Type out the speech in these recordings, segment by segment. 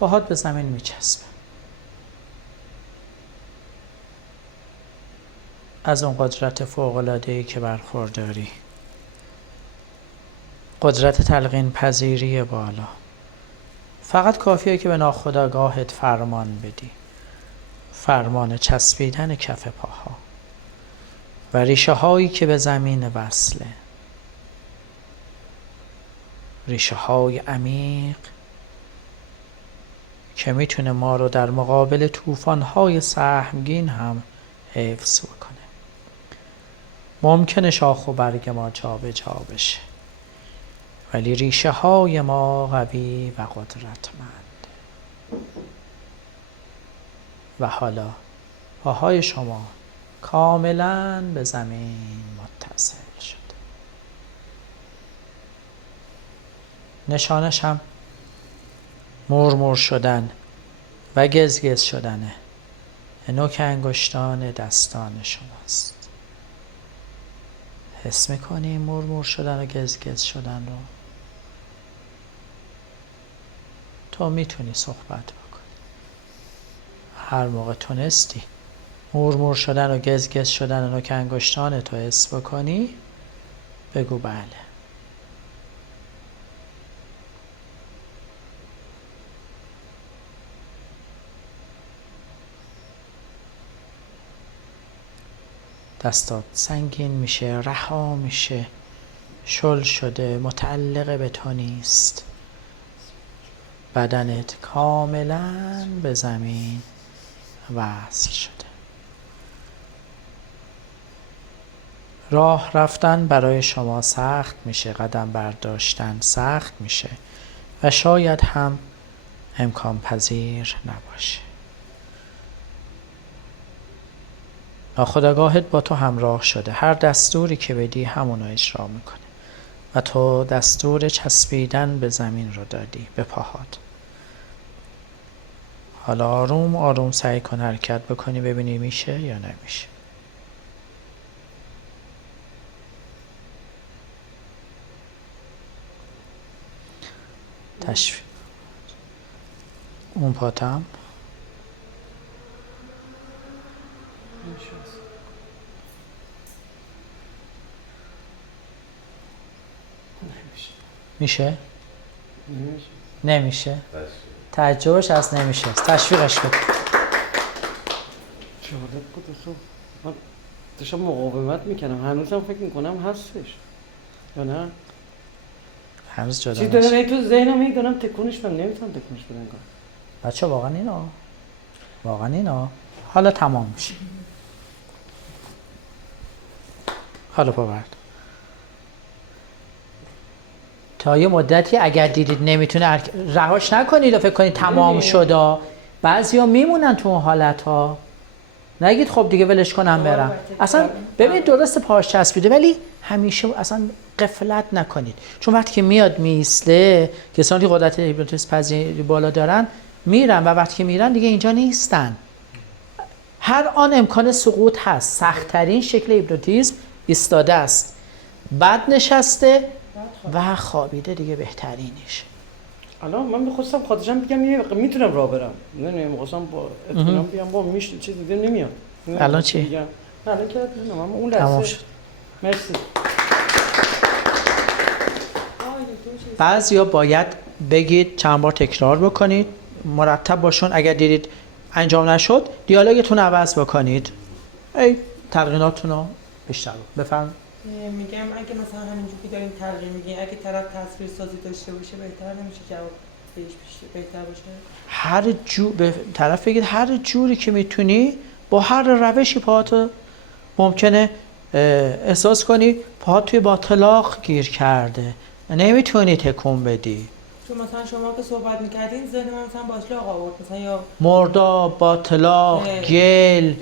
پاهات به زمین میچسبه. از اون قدرت فوق‌العاده‌ای که برخورداری، قدرت تلقین پذیری بالا، فقط کافیه که به ناخودآگاهت فرمان بدی، فرمان چسبیدن کف پاها و ریشه هایی که به زمین وصله، ریشه های عمیق که میتونه ما رو در مقابل طوفان های سهمگین هم حفظ بکنه. ممکنه شاخ و برگ ما جا به جا بشه، ولی ریشه های ما قوی و قدرتمند. و حالا پاهای شما کاملا به زمین متصل شده. نشانش هم مورمور شدن و گزگز شدن نوک انگشتان دستان شماست. حس میکنی مورمور شدن و گزگز شدن رو؟ تو میتونی صحبت بکنی. هر موقع تونستی مورمور شدن و گزگز شدن نوک انگشتان تو حس بکنی، بگو بله. دستات سنگین میشه، رها میشه، شل شده، متعلق به تو نیست. بدنت کاملا به زمین وصل شده. راه رفتن برای شما سخت میشه، قدم برداشتن سخت میشه و شاید هم امکان پذیر نباشه. ناخودآگاهت با تو همراه شده، هر دستوری که بدی همونو اجرا میکنه و تو دستور چسبیدن به زمین رو دادی، به پاهات. حالا آروم آروم سعی کن حرکت بکنی، ببینی میشه یا نمیشه. تشویق. اون پاتم میشه؟ نمیشه؟ تعجبش از نمیشه. تشویقش بکن. جالب بود. من داشتم مقاومت میکنم، هنوزم فکر میکنم هستش یا نه؟ هنوز جدا چی دارم این تو ذهنم، هی دارم تکونش بدم، نمیتونم تکونش بدم. بچه واقعا اینا حالا تمام میشه. حالا پاورد تا یه مدتی اگر دیدید نمیتونه رهاش نکنید و فکر کنید تمام شد. بعضیا میمونن تو اون حالت ها، نگید خب دیگه ولش کنم برم. اصلا ببینید درست پاش چسبیده ولی همیشه اصلا غفلت نکنید، چون وقتی که میاد میسته، کسانی که قدرت هیپنوتیزم پذیری بالا دارن میرن و وقتی که میرن دیگه اینجا نیستن. هر آن امکان سقوط هست. سخت‌ترین شکل هیپنوتیزم ایستاده است، بعد نشسته و خوابیده دیگه بهترینش. الان من می‌خواستم خاطرشم بگم میتونم راه برم، نه می‌خواستم با اطمینان بیام با میشه چیز دیگه نمیاد. الان چی؟ الان که من اون لحظه مرسی. بعضیا باید بگید، چند بار تکرار بکنید، مرتب باشون. اگر دیدید انجام نشد دیالوگتون عوض بکنید، تلقیناتون رو بیشتر بفرمایید. میگم اگه مثلا همینجوری که داریم تلقین میگیم، اگه طرف تصویر سازی داشته باشه بهتر نمیشه جواب بهتر باشه؟ هر جور به طرف بگید هر جوری که میتونی، با هر روشی پاهاتو ممکنه احساس کنی پاهات توی باطلاق گیر کرده، نمیتونی تکون بدی. چون مثلا شما که صحبت میکردین ذهن من مثلا باطلاق آورد، مثلا یا مرداب، باطلاق، گل،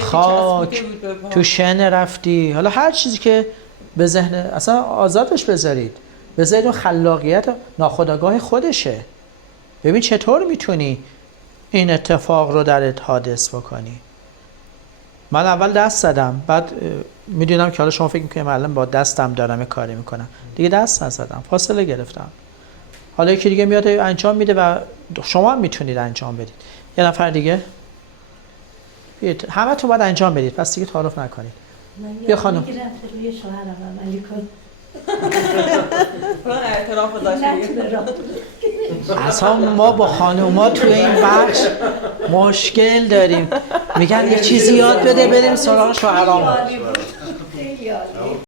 خاک، تو شن رفتی، حالا هر چیزی که به ذهن اصلا آزادش بذارید، بذارید خلاقیت ناخودآگاه خودشه. ببین چطور میتونی این اتفاق رو درت حادث بکنی. من اول دست زدم، بعد میدونم که حالا شما فکر میکنید الان با دستم دارم کاری میکنم، دیگه دست نزدم، فاصله گرفتم. حالا یکی دیگه میاد انجام میده و شما هم میتونید انجام بدید. یه نفر دیگه بیاید، همه تو باید انجام بدید، پس دیگه تعارف نکنید. بیا خانم. روی شوهرم عملی کن. اون اعتراف داشت اصلا ما با خانوما تو این بخش مشکل داریم، میگن یه چیزی یاد بده بریم سراغ شوهرام.